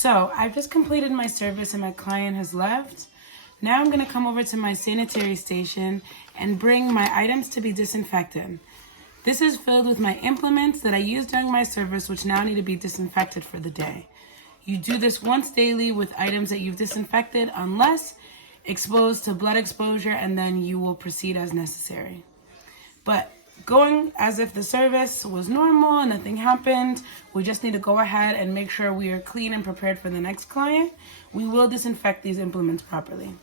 So I've just completed my service and my client has left. Now I'm going to come over to my sanitary station and bring my items to be disinfected. This is filled with my implements that I used during my service, which now need to be disinfected for the day. You do this once daily with items that you've disinfected unless exposed to blood exposure, and then you will proceed as necessary. But going as if the service was normal and nothing happened, we just need to go ahead and make sure we are clean and prepared for the next client. We will disinfect these implements properly.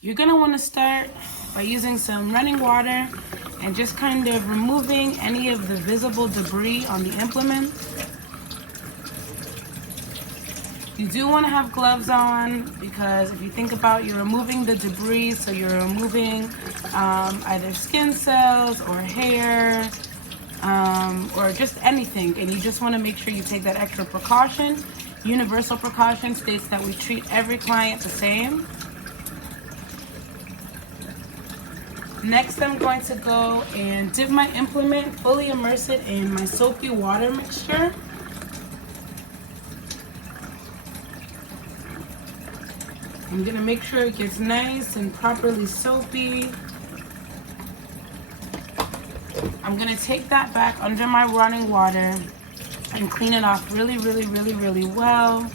You're going to want to start by using some running water and just kind of removing any of the visible debris on the implement. You do want to have gloves on because if you think about, you're removing the debris, so you're removing either skin cells or hair or just anything, and you just want to make sure you take that extra precaution. Universal precaution states that we treat every client the same. Next, I'm going to go and dip my implement, fully immerse it in my soapy water mixture. I'm going to make sure it gets nice and properly soapy. I'm going to take that back under my running water and clean it off really, really, really, really well.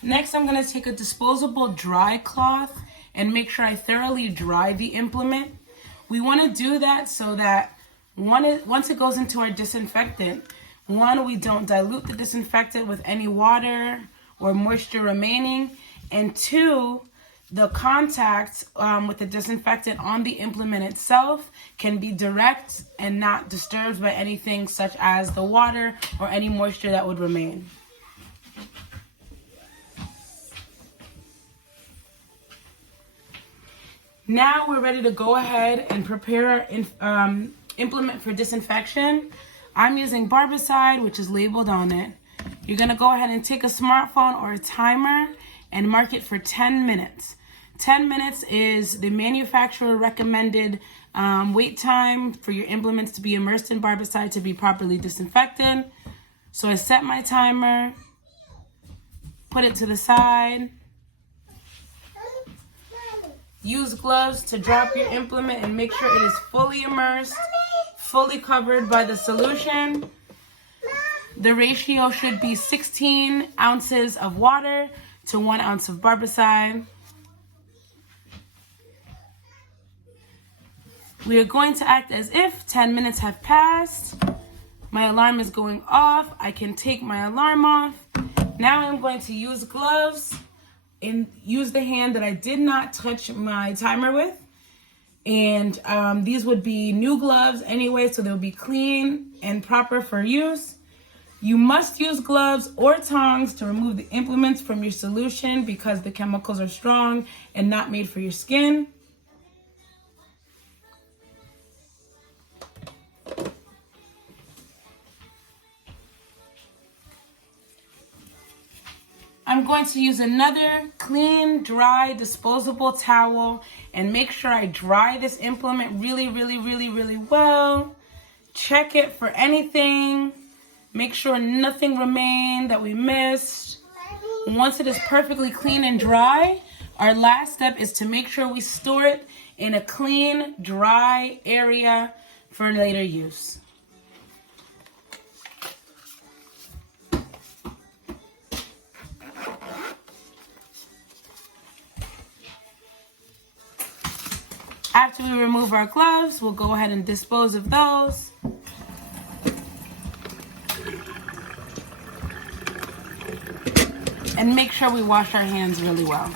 Next, I'm going to take a disposable dry cloth and make sure I thoroughly dry the implement. We want to do that so that once it goes into our disinfectant, one, we don't dilute the disinfectant with any water or moisture remaining, and two, the contact with the disinfectant on the implement itself can be direct and not disturbed by anything such as the water or any moisture that would remain. Now we're ready to go ahead and prepare our implement for disinfection. I'm using Barbicide, which is labeled on it. You're going to go ahead and take a smartphone or a timer and mark it for 10 minutes. 10 minutes is the manufacturer recommended wait time for your implements to be immersed in Barbicide to be properly disinfected. So I set my timer, put it to the side. Use gloves to drop your implement and make sure it is fully immersed, fully covered by the solution. The ratio should be 16 ounces of water to 1 ounce of Barbicide. We are going to act as if 10 minutes have passed. My alarm is going off. I can take my alarm off. Now I'm going to use gloves and use the hand that I did not touch my timer with. And these would be new gloves anyway, so they'll be clean and proper for use. You must use gloves or tongs to remove the implements from your solution because the chemicals are strong and not made for your skin. I'm going to use another clean, dry, disposable towel and make sure I dry this implement really, really, really, really well. Check it for anything. Make sure nothing remained that we missed. Once it is perfectly clean and dry, our last step is to make sure we store it in a clean, dry area for later use. After we remove our gloves, we'll go ahead and dispose of those. And make sure we wash our hands really well.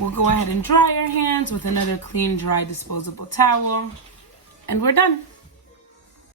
We'll go ahead and dry our hands with another clean, dry, disposable towel. And we're done.